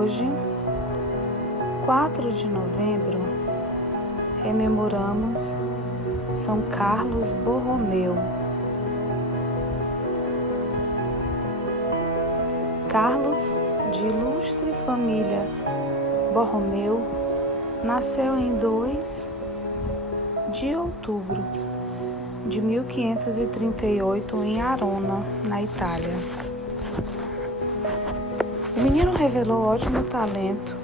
Hoje, 4 de novembro, rememoramos São Carlos Borromeu. Carlos, de ilustre família Borromeu, nasceu em 2 de outubro de 1538 em Arona, na Itália. O menino revelou ótimo talento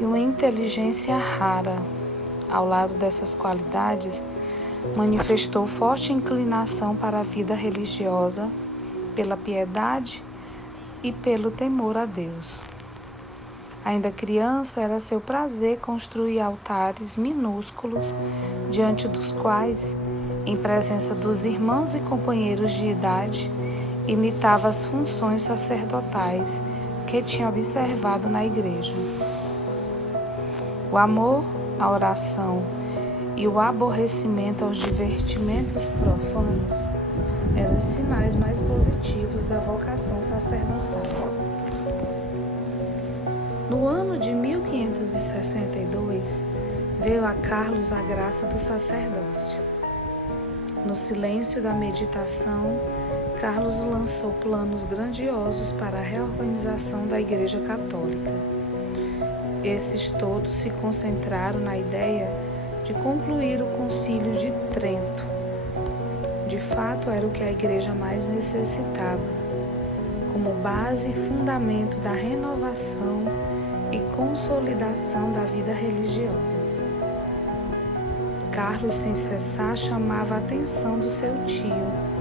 e uma inteligência rara. Ao lado dessas qualidades, manifestou forte inclinação para a vida religiosa, pela piedade e pelo temor a Deus. Ainda criança, era seu prazer construir altares minúsculos, diante dos quais, em presença dos irmãos e companheiros de idade, imitava as funções sacerdotais que tinha observado na igreja. O amor à oração e o aborrecimento aos divertimentos profanos eram os sinais mais positivos da vocação sacerdotal. No ano de 1562, veio a Carlos a graça do sacerdócio. No silêncio da meditação, Carlos lançou planos grandiosos para a reorganização da Igreja Católica. Esses todos se concentraram na ideia de concluir o Concílio de Trento. De fato, era o que a Igreja mais necessitava, como base e fundamento da renovação e consolidação da vida religiosa. Carlos, sem cessar, chamava a atenção do seu tio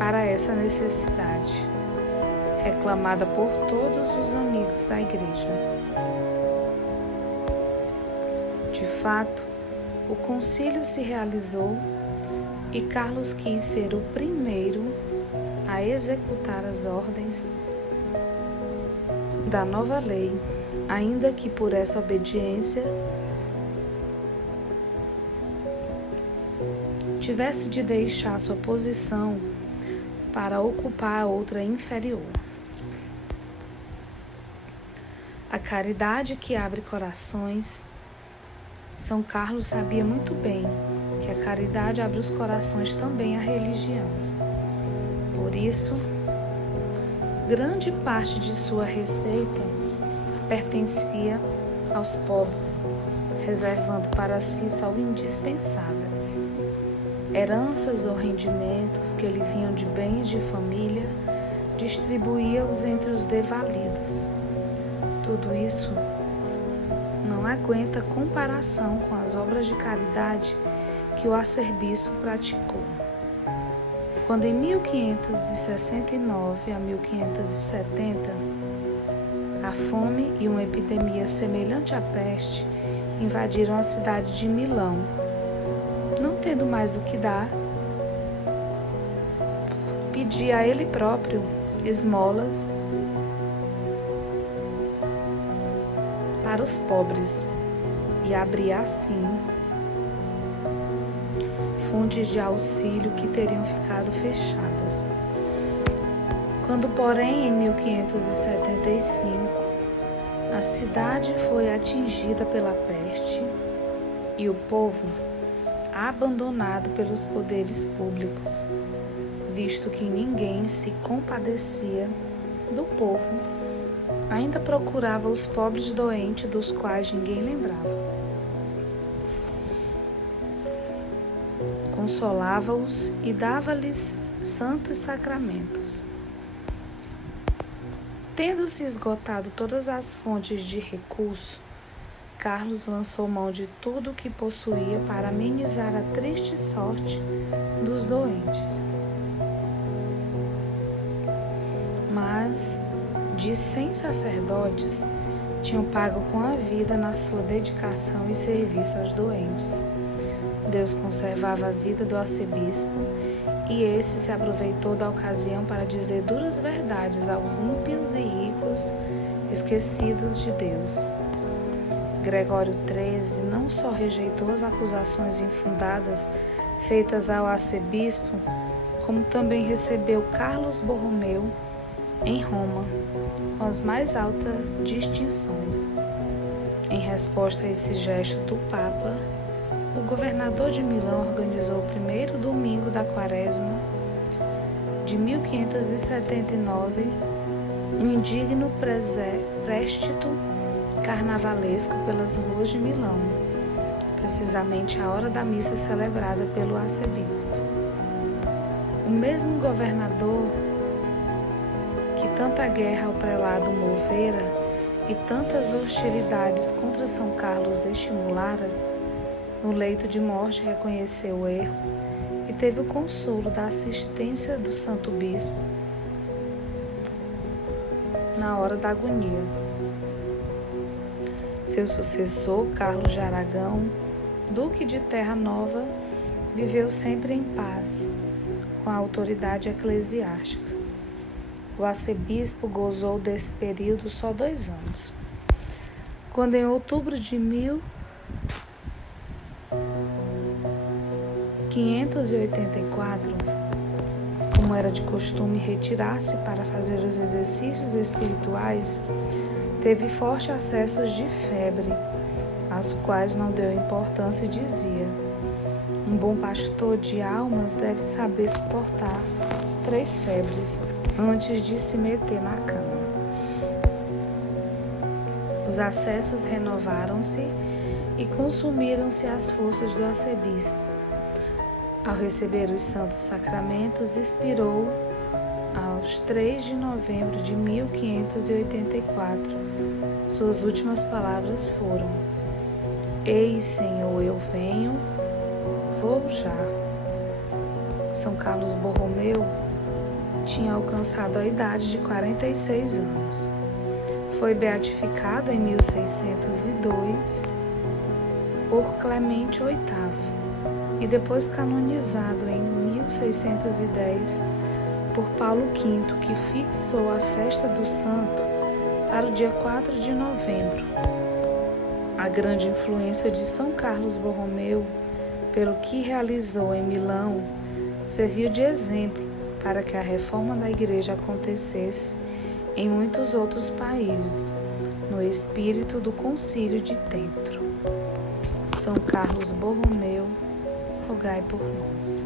para essa necessidade, reclamada por todos os amigos da igreja. De fato, o concílio se realizou e Carlos quis ser o primeiro a executar as ordens da nova lei, ainda que por essa obediência tivesse de deixar sua posição para ocupar outra inferior. A caridade que abre corações. São Carlos sabia muito bem que a caridade abre os corações também à religião. Por isso, grande parte de sua receita pertencia aos pobres, reservando para si só o indispensável. Heranças ou rendimentos que lhe vinham de bens de família, distribuía-os entre os desvalidos. Tudo isso não aguenta comparação com as obras de caridade que o arcebispo praticou. Quando em 1569 a 1570, a fome e uma epidemia semelhante à peste invadiram a cidade de Milão. Não tendo mais o que dar, pedia a ele próprio esmolas para os pobres e abria assim fontes de auxílio que teriam ficado fechadas. Quando, porém, em 1575, a cidade foi atingida pela peste e o povo abandonado pelos poderes públicos, visto que ninguém se compadecia do povo, ainda procurava os pobres doentes dos quais ninguém lembrava. Consolava-os e dava-lhes santos sacramentos. Tendo-se esgotado todas as fontes de recurso, Carlos lançou mão de tudo o que possuía para amenizar a triste sorte dos doentes. Mas de 100 sacerdotes tinham pago com a vida na sua dedicação e serviço aos doentes. Deus conservava a vida do arcebispo e esse se aproveitou da ocasião para dizer duras verdades aos ímpios e ricos esquecidos de Deus. Gregório XIII não só rejeitou as acusações infundadas feitas ao arcebispo, como também recebeu Carlos Borromeu em Roma, com as mais altas distinções. Em resposta a esse gesto do Papa, o governador de Milão organizou o primeiro domingo da Quaresma de 1579, um indigno préstito carnavalesco pelas ruas de Milão, precisamente à hora da missa celebrada pelo arcebispo. O mesmo governador que tanta guerra ao prelado movera e tantas hostilidades contra São Carlos estimulara, no leito de morte reconheceu o erro e teve o consolo da assistência do Santo Bispo na hora da agonia. Seu sucessor, Carlos de Aragão, Duque de Terra Nova, viveu sempre em paz, com a autoridade eclesiástica. O arcebispo gozou desse período só 2 anos, quando em outubro de 1584, como era de costume retirar-se para fazer os exercícios espirituais, teve fortes acessos de febre, aos quais não deu importância e dizia: um bom pastor de almas deve saber suportar 3 febres antes de se meter na cama. Os acessos renovaram-se e consumiram-se as forças do arcebispo. Ao receber os santos sacramentos, expirou aos 3 de novembro de 1584. Suas últimas palavras foram: Ei, Senhor, eu venho, vou já. São Carlos Borromeu tinha alcançado a idade de 46 anos. Foi beatificado em 1602 por Clemente VIII e depois canonizado em 1610 por Paulo V, que fixou a festa do santo para o dia 4 de novembro. A grande influência de São Carlos Borromeu, pelo que realizou em Milão, serviu de exemplo para que a reforma da Igreja acontecesse em muitos outros países, no espírito do Concílio de Trento. São Carlos Borromeu, rogai por nós.